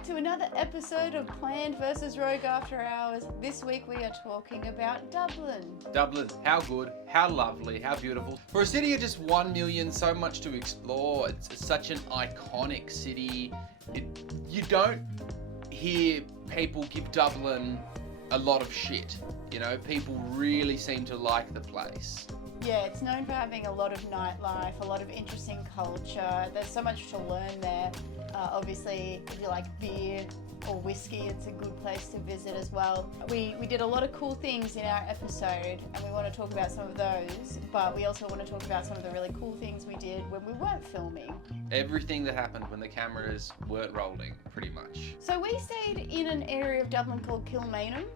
back to another episode of Planned versus Rogue After Hours. This week we are talking about Dublin. Dublin, how good, how lovely, how beautiful. For a city of just 1 million, so much to explore. It's such an iconic city. You don't hear people give Dublin a lot of shit. You know, people really seem to like the place. Yeah, it's known for having a lot of nightlife, a lot of interesting culture. There's so much to learn there. Obviously, if you like beer or whiskey, it's a good place to visit as well. We did a lot of cool things in our episode, and we want to talk about some of those, but we also want to talk about some of the really cool things we did when we weren't filming. Everything that happened when the cameras weren't rolling, pretty much. So we stayed in an area of Dublin called Kilmainham,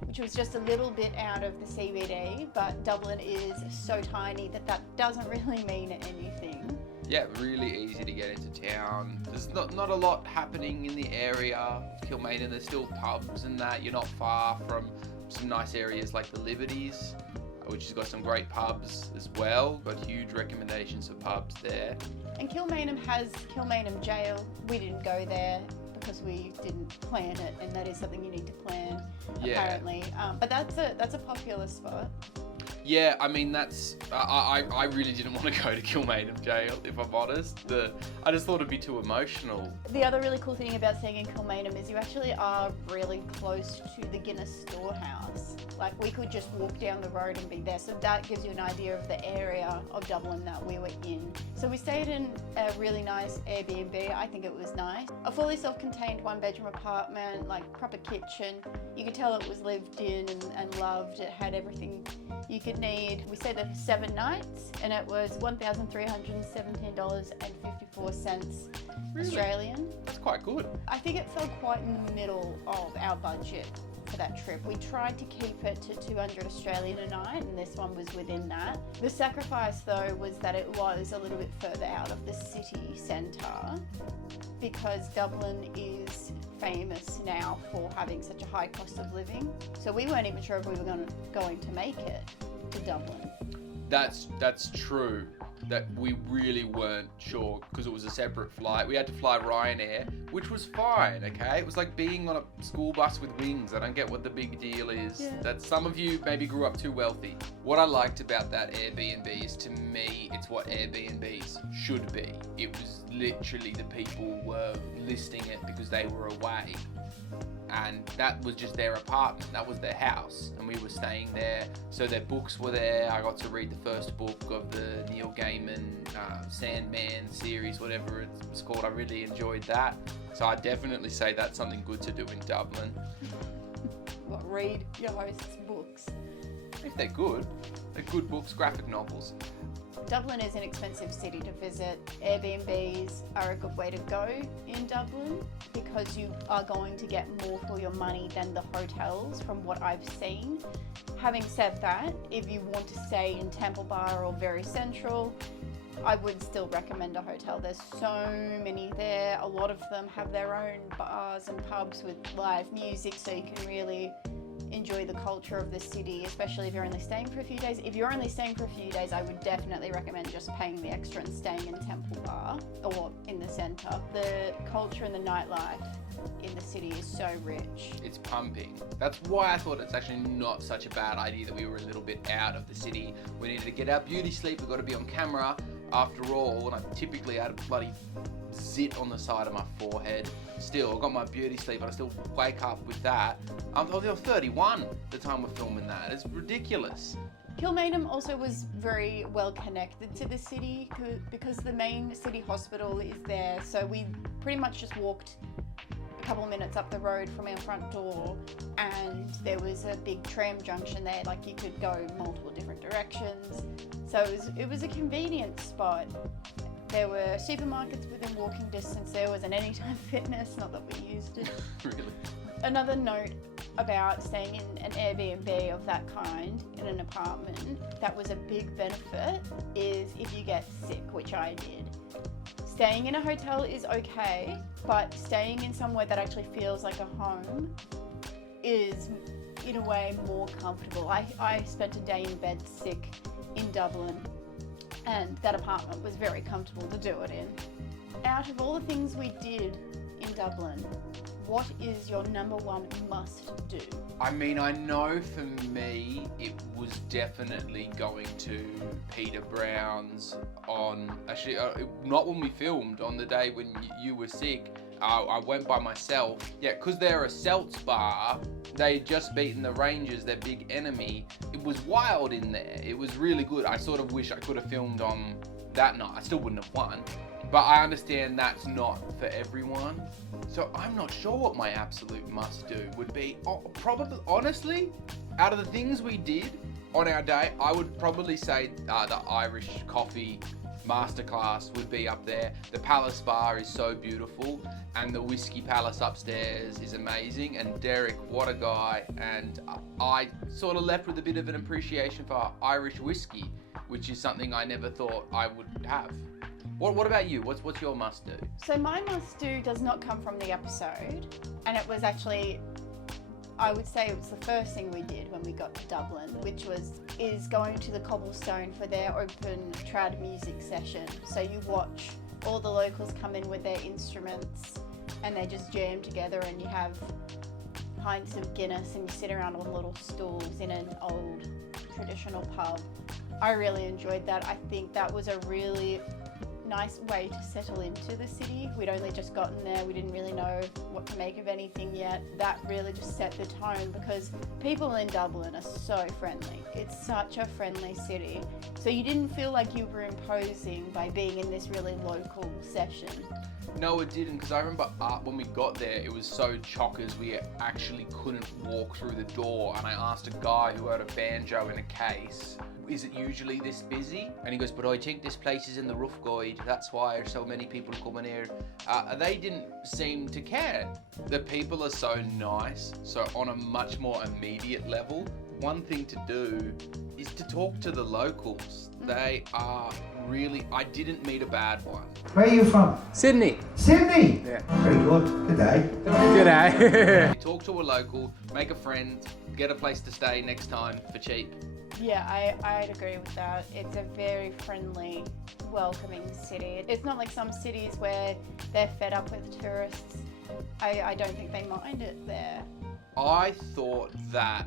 which was just a little bit out of the CBD, but Dublin is so tiny that doesn't really mean anything. Yeah, really easy to get into town. There's not a lot happening in the area. Kilmainham, there's still pubs and that. You're not far from some nice areas like the Liberties, which has got some great pubs as well. Got huge recommendations for pubs there. And Kilmainham has Kilmainham Jail. We didn't go there because we didn't plan it, and that is something you need to plan, apparently. But that's a popular spot. Yeah, I mean, that's... I really didn't want to go to Kilmainham Jail, if I'm honest. I just thought it'd be too emotional. The other really cool thing about staying in Kilmainham is you actually are really close to the Guinness Storehouse. Like, we could just walk down the road and be there. So that gives you an idea of the area of Dublin that we were in. So we stayed in a really nice Airbnb. I think it was nice. A fully self-contained one-bedroom apartment, like proper kitchen. You could tell it was lived in and loved. It had everything you could need. We stayed there for 7 nights, and it was $1,317.54 Really? Australian. That's quite good. I think it fell quite in the middle of our budget for that trip. We tried to keep it to 200 Australian a night, and this one was within that. The sacrifice though was that it was a little bit further out of the city centre, because Dublin is famous now for having such a high cost of living. So we weren't even sure if we were going to make it to Dublin. That's true. That we really weren't sure because it was a separate flight. We had to fly Ryanair, which was fine, okay? It was like being on a school bus with wings. I don't get what the big deal is. Yeah. That some of you maybe grew up too wealthy. What I liked about that Airbnb is, to me, it's what Airbnbs should be. It was literally the people were listing it because they were away. And that was just their apartment, that was their house, and we were staying there. So their books were there. I got to read the first book of the Neil Gaiman Sandman series, whatever it's called. I really enjoyed that. So I definitely say that's something good to do in Dublin. What, read your host's books? If they're good books, graphic novels. Dublin is an expensive city to visit. Airbnbs are a good way to go in Dublin because you are going to get more for your money than the hotels from what I've seen. Having said that, if you want to stay in Temple Bar or very central, I would still recommend a hotel. There's so many there. A lot of them have their own bars and pubs with live music, so you can really enjoy the culture of the city, especially if you're only staying for a few days. If you're only staying for a few days, I would definitely recommend just paying the extra and staying in Temple Bar or in the centre. The culture and the nightlife in the city is so rich. It's pumping. That's why I thought it's actually not such a bad idea that we were a little bit out of the city. We needed to get our beauty sleep. We've got to be on camera. After all, and I typically had a bloody zit on the side of my forehead. Still, I got my beauty sleep, but I still wake up with that. I'm 31 the time we're filming that. It's ridiculous. Kilmainham also was very well connected to the city because the main city hospital is there. So we pretty much just walked a couple of minutes up the road from our front door, and there was a big tram junction there. Like, you could go multiple different directions. So it was a convenient spot. There were supermarkets within walking distance. There was an Anytime Fitness, not that we used it. Really? Another note about staying in an Airbnb of that kind, in an apartment, that was a big benefit, is if you get sick, which I did. Staying in a hotel is okay, but staying in somewhere that actually feels like a home is, in a way, more comfortable. I spent a day in bed sick in Dublin, and that apartment was very comfortable to do it in. Out of all the things we did in Dublin, what is your number one must do? I mean, I know for me, it was definitely going to Peter Brown's on, actually, not when we filmed, on the day when you were sick. I went by myself. Yeah, because they're a Celts bar. They had just beaten the Rangers, their big enemy. It was wild in there. It was really good. I sort of wish I could have filmed on that night. I still wouldn't have won. But I understand that's not for everyone. So I'm not sure what my absolute must do would be. Probably, honestly, out of the things we did on our day, I would probably say the Irish coffee masterclass would be up there. The Palace Bar is so beautiful, and the Whiskey Palace upstairs is amazing. And Derek, what a guy. And I sort of left with a bit of an appreciation for Irish whiskey, which is something I never thought I would have. What about you? What's your must do? So my must do does not come from the episode, and it was actually, I would say it was the first thing we did when we got to Dublin, which is going to the Cobblestone for their open trad music session. So you watch all the locals come in with their instruments and they just jam together, and you have pints of Guinness and you sit around on little stools in an old traditional pub. I really enjoyed that. I think that was a really nice way to settle into the city. We'd only just gotten there, we didn't really know what to make of anything yet. That really just set the tone, because people in Dublin are so friendly. It's such a friendly city. So you didn't feel like you were imposing by being in this really local session. No, it didn't, because I remember when we got there, it was so chockers we actually couldn't walk through the door, and I asked a guy who had a banjo in a case, is it usually this busy? And he goes, but I think this place is in the rough guide, that's why there's so many people coming here. They didn't seem to care. The people are so nice, so on a much more immediate level, one thing to do is to talk to the locals. They are really, I didn't meet a bad one. Where are you from? Sydney. Sydney? Yeah. Very good. Good day. G'day. Talk to a local, make a friend, get a place to stay next time for cheap. Yeah, I'd agree with that. It's a very friendly, welcoming city. It's not like some cities where they're fed up with tourists. I don't think they mind it there. I thought that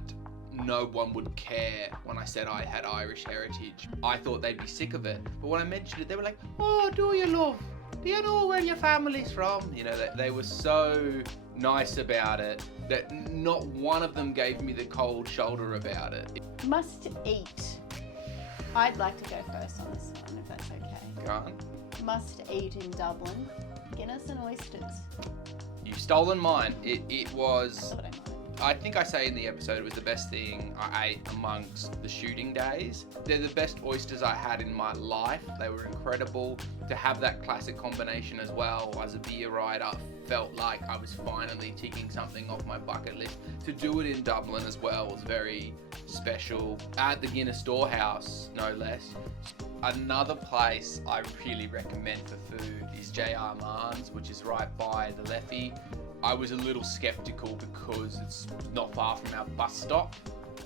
no one would care when I said I had Irish heritage. I thought they'd be sick of it. But when I mentioned it, they were like, oh, do you love? Do you know where your family's from? You know, they were so nice about it that not one of them gave me the cold shoulder about it. Must eat. I'd like to go first on this one, if that's okay. Go on. Must eat in Dublin. Guinness and oysters. You've stolen mine. It was... That's what I mind. I think I say in the episode it was the best thing I ate amongst the shooting days. They're the best oysters I had in my life. They were incredible. To have that classic combination as well as a beer rider felt like I was finally ticking something off my bucket list. To do it in Dublin as well was very special. At the Guinness Storehouse, no less. Another place I really recommend for food is J.R. Marn's, which is right by the Leffey. I was a little skeptical because it's not far from our bus stop,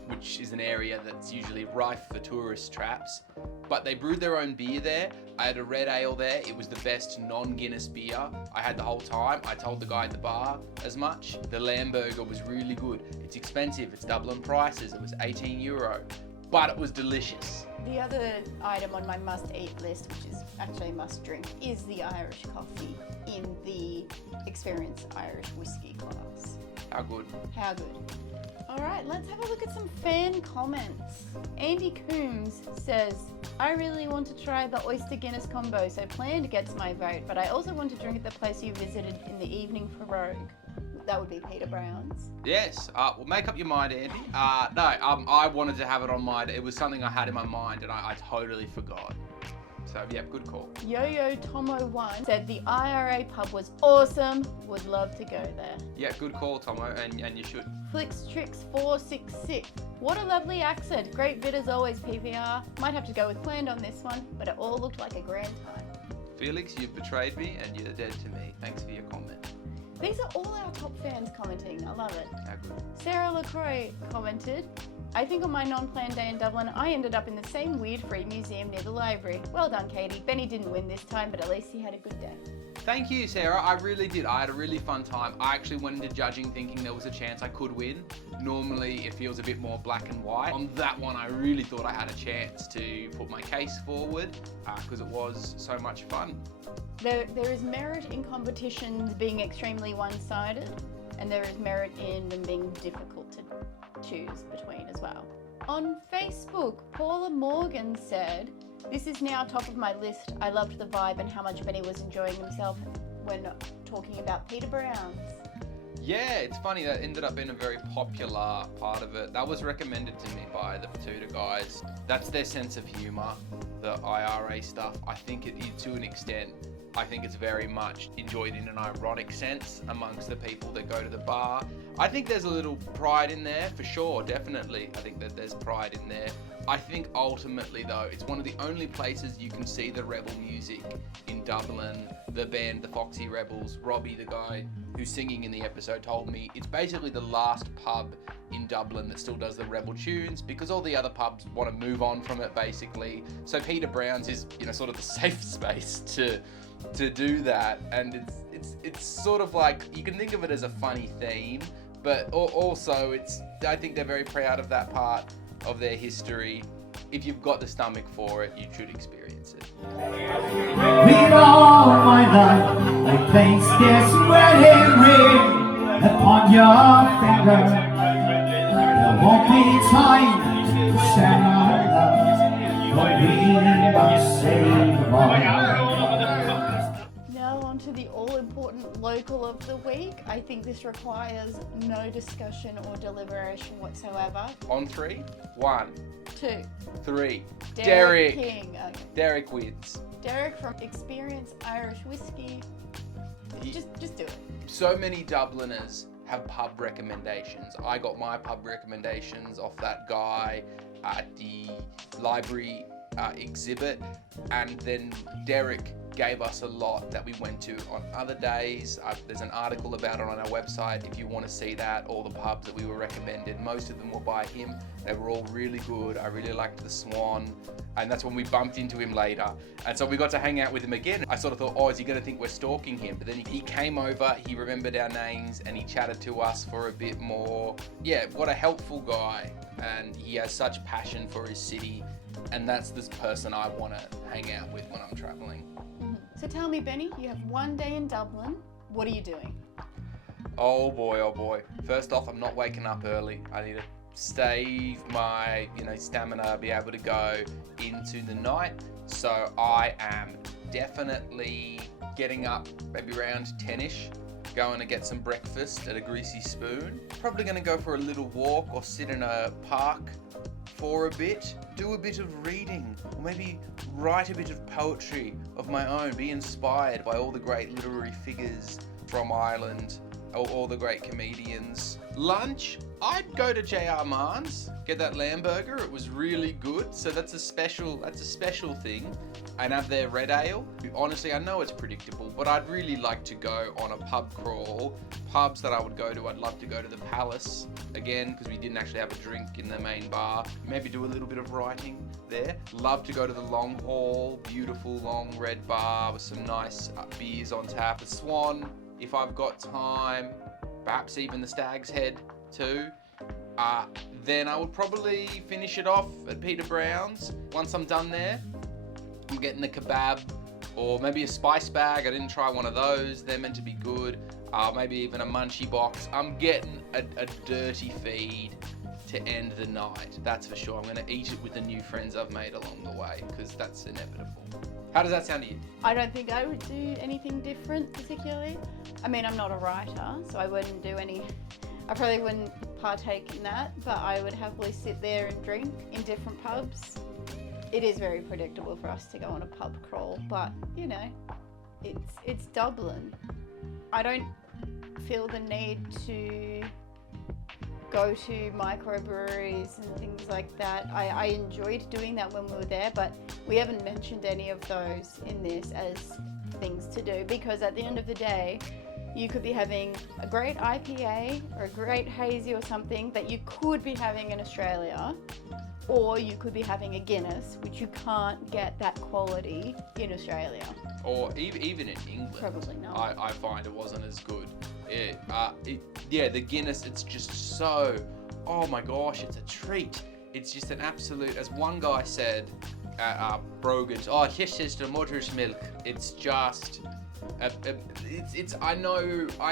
which is an area that's usually rife for tourist traps. But they brewed their own beer there. I had a red ale there. It was the best non-Guinness beer I had the whole time. I told the guy at the bar as much. The lamb burger was really good. It's expensive. It's Dublin prices. It was €18, but it was delicious. The other item on my must-eat list, which is actually must-drink, is the Irish coffee in the Experience Irish Whiskey class. How good. How good. All right, let's have a look at some fan comments. Andy Coombs says, I really want to try the Oyster Guinness combo, so planned gets my vote, but I also want to drink at the place you visited in the evening for Rogue. That would be Peter Brown's. Yes, well, make up your mind, Andy. I wanted to have it on mine. It was something I had in my mind and I totally forgot. So yeah, good call. Yo-Yo Tomo1 said the IRA pub was awesome. Would love to go there. Yeah, good call, Tomo, and you should. FlixTricks466. What a lovely accent. Great vid as always, PPR. Might have to go with planned on this one, but it all looked like a grand time. Felix, you've betrayed me and you're dead to me. Thanks for your comment. These are all our top fans commenting. I love it. How good. Sarah LaCroix commented, I think on my non-planned day in Dublin, I ended up in the same weird free museum near the library. Well done, Katie. Benny didn't win this time, but at least he had a good day. Thank you, Sarah. I really did. I had a really fun time. I actually went into judging thinking there was a chance I could win. Normally, it feels a bit more black and white. On that one, I really thought I had a chance to put my case forward because it was so much fun. There is merit in competitions being extremely one-sided, and there is merit in them being difficult to choose between as well. On Facebook, Paula Morgan said, "This is now top of my list. I loved the vibe and how much Benny was enjoying himself when talking about Paeder Browns." Yeah, it's funny, that ended up being a very popular part of it. That was recommended to me by the Paeder guys. That's their sense of humour, the IRA stuff. I think it is, to an extent, I think it's very much enjoyed in an ironic sense amongst the people that go to the bar. I think there's a little pride in there, for sure, definitely. I think that there's pride in there. I think ultimately though, it's one of the only places you can see the rebel music in Dublin. The band, the Foxy Rebels, Robbie, the guy who's singing in the episode, told me it's basically the last pub in Dublin that still does the rebel tunes because all the other pubs want to move on from it basically. So Paeder Browns is, you know, sort of the safe space to do that, and it's sort of like, you can think of it as a funny theme, but also I think they're very proud of that part of their history. If you've got the stomach for it, you should experience it. Read all my life, I place this wedding ring upon your finger. There won't be time to share our love, but we must save one. Now on to the all-important local of the week. I think this requires no discussion or deliberation whatsoever. On 3, 1, 2. 3. Derek King. Okay. Derek wins. Derek from Experience Irish Whiskey. Just do it. So many Dubliners have pub recommendations. I got my pub recommendations off that guy at the library exhibit, and then Derek gave us a lot that we went to on other days. There's an article about it on our website if you want to see that, all the pubs that we were recommended. Most of them were by him. They were all really good. I really liked the Swan, and that's when we bumped into him later. And so we got to hang out with him again. I sort of thought, oh, is he going to think we're stalking him? But then he came over, he remembered our names, and he chatted to us for a bit more. Yeah, what a helpful guy. And he has such passion for his city, and that's this person I want to hang out with when I'm traveling. So tell me, Benny, you have one day in Dublin. What are you doing? Oh boy, oh boy. First off, I'm not waking up early. I need to save my, stamina, be able to go into the night. So I am definitely getting up maybe around 10ish, going to get some breakfast at a Greasy Spoon. Probably going to go for a little walk or sit in a park for a bit, do a bit of reading, or maybe write a bit of poetry of my own, be inspired by all the great literary figures from Ireland, all the great comedians. Lunch, I'd go to J.R. Mahn's, get that lamb burger. It was really good, so that's a special thing. And have their red ale. Honestly, I know it's predictable, but I'd really like to go on a pub crawl. Pubs that I would go to, I'd love to go to the Palace again, because we didn't actually have a drink in the main bar. Maybe do a little bit of writing there. Love to go to the Long Hall, beautiful long red bar with some nice beers on tap. The Swan, if I've got time. Perhaps even the Stag's Head too. Then I would probably finish it off at Paeder Browns. Once I'm done there, I'm getting the kebab or maybe a spice bag. I didn't try one of those. They're meant to be good. Maybe even a munchie box. I'm getting a dirty feed to end the night. That's for sure. I'm going to eat it with the new friends I've made along the way, because that's inevitable. How does that sound to you? I don't think I would do anything different particularly. I mean, I'm not a writer, so I wouldn't do I probably wouldn't partake in that, but I would happily sit there and drink in different pubs. It is very predictable for us to go on a pub crawl, but it's Dublin. I don't feel the need to go to microbreweries and things like that. I enjoyed doing that when we were there, but we haven't mentioned any of those in this as things to do, because at the end of the day, you could be having a great IPA or a great hazy or something that you could be having in Australia, or you could be having a Guinness, which you can't get that quality in Australia. Or even in England. Probably not. I find it wasn't as good. The Guinness, it's just so, oh my gosh, it's a treat. It's just an absolute, as one guy said at Brogan's, oh, this is the mother's milk. It's just, I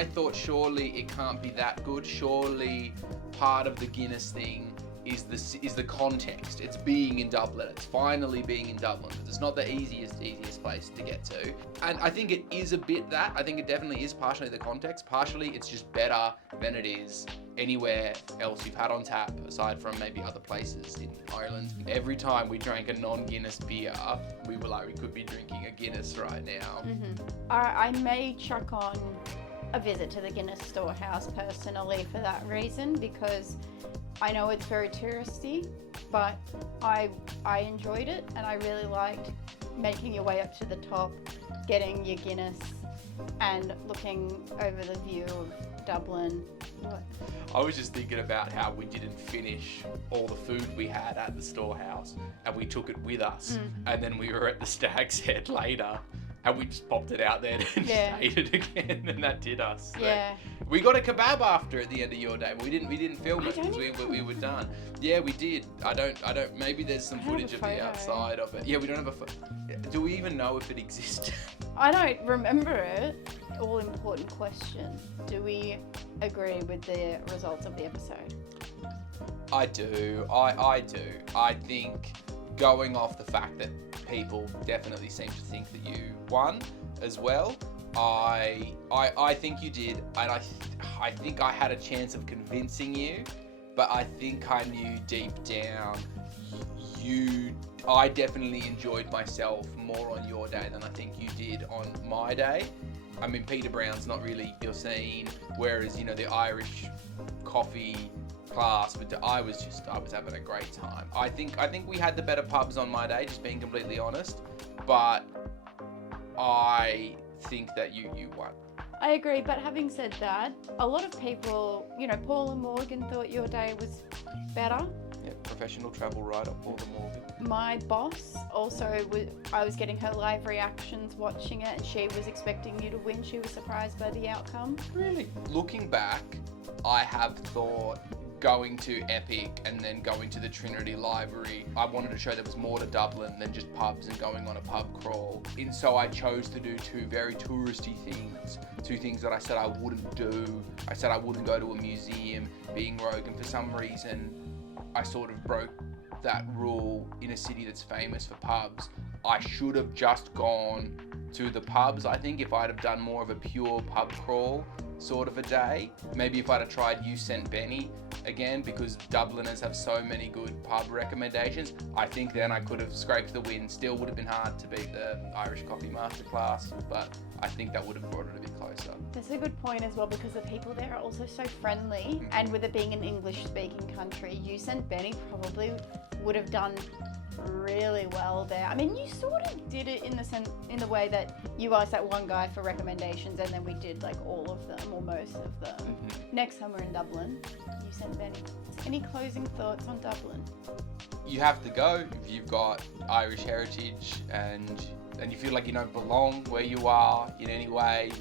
thought surely it can't be that good. Surely part of the Guinness thing is the context. It's being in Dublin. It's finally being in Dublin, because it's not the easiest place to get to. And I think it is a bit that. I think it definitely is partially the context. Partially it's just better than it is anywhere else you've had on tap, aside from maybe other places in Ireland. Every time we drank a non-Guinness beer, we were like, we could be drinking a Guinness right now. I may chuck on a visit to the Guinness Storehouse personally for that reason, because I know it's very touristy, but I enjoyed it, and I really liked making your way up to the top, getting your Guinness and looking over the view of Dublin. I was just thinking about how we didn't finish all the food we had at the Storehouse, and we took it with us, and then we were at the Stag's Head later, and we just popped it out there and ate it again, and that did us. Yeah. We got a kebab after at the end of your day, but we didn't film it because we were done. Yeah, we did. I don't. Maybe there's some footage of the outside of it. Yeah, we don't have a photo. Do we even know if it exists? I don't remember it. All important question. Do we agree with the results of the episode? I do. I do. I think, going off the fact that people definitely seem to think that you won as well, I think you did, and I think I had a chance of convincing you, but I think I knew deep down I definitely enjoyed myself more on your day than I think you did on my day. I mean, Peter Brown's not really your scene, whereas, the Irish coffee class, but I was having a great time. I think we had the better pubs on my day, just being completely honest, but I think that you won. I agree, but having said that, a lot of people, Paul and Morgan thought your day was better. Yeah, professional travel writer, Paul and Morgan. My boss also, I was getting her live reactions watching it, and she was expecting you to win. She was surprised by the outcome. Really? Looking back, I have thought going to Epic and then going to the Trinity Library, I wanted to show there was more to Dublin than just pubs and going on a pub crawl. And so I chose to do two very touristy things, two things that I said I wouldn't do. I said I wouldn't go to a museum, being rogue, and for some reason I sort of broke that rule in a city that's famous for pubs. I should have just gone to the pubs, I think, if I'd have done more of a pure pub crawl sort of a day. Maybe if I'd have tried You Sent Benny again, because Dubliners have so many good pub recommendations, I think then I could have scraped the win. Still would have been hard to beat the Irish Coffee Masterclass, but I think that would have brought it a bit closer. That's a good point as well, because the people there are also so friendly, and with it being an English-speaking country, You Sent Benny probably would have done really well there. I mean, you sort of did it in the way that you asked that one guy for recommendations, and then we did like all of them or most of them. Next time we're in Dublin, You Sent Benny. Any closing thoughts on Dublin? You have to go if you've got Irish heritage and you feel like you don't belong where you are in any way.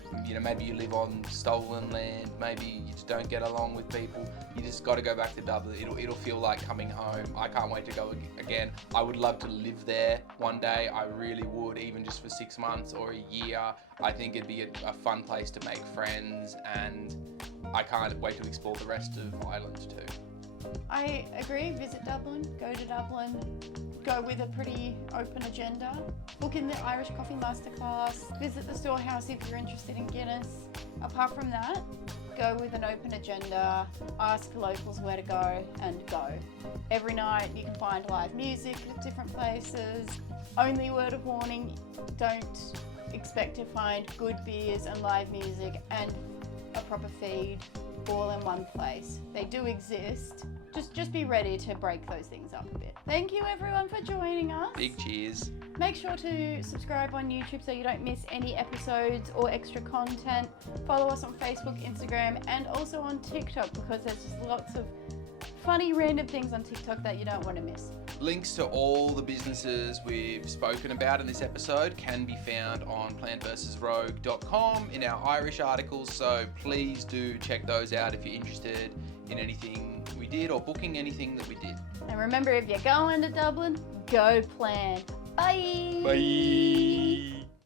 Maybe you live on stolen land, maybe you just don't get along with people. You just got to go back to Dublin. It'll feel like coming home. I can't wait to go again. I would love to live there one day. I really would, even just for 6 months or a year. I think it'd be a fun place to make friends, and I can't wait to explore the rest of Ireland too. I agree. Visit Dublin. Go to Dublin. Go with a pretty open agenda. Book in the Irish Coffee Masterclass. Visit the Storehouse if you're interested in Guinness. Apart from that, go with an open agenda. Ask locals where to go and go. Every night you can find live music at different places. Only word of warning, don't expect to find good beers and live music and a proper feed all in one place. They do exist. Just be ready to break those things up a bit. Thank you everyone for joining us. Big cheers. Make sure to subscribe on YouTube so you don't miss any episodes or extra content. Follow us on Facebook, Instagram, and also on TikTok, because there's just lots of funny random things on TikTok that you don't want to miss. Links to all the businesses we've spoken about in this episode can be found on plantvsrogue.com in our Irish articles, so please do check those out if you're interested in anything we did or booking anything that we did. And remember, if you're going to Dublin, go plan. Bye! Bye!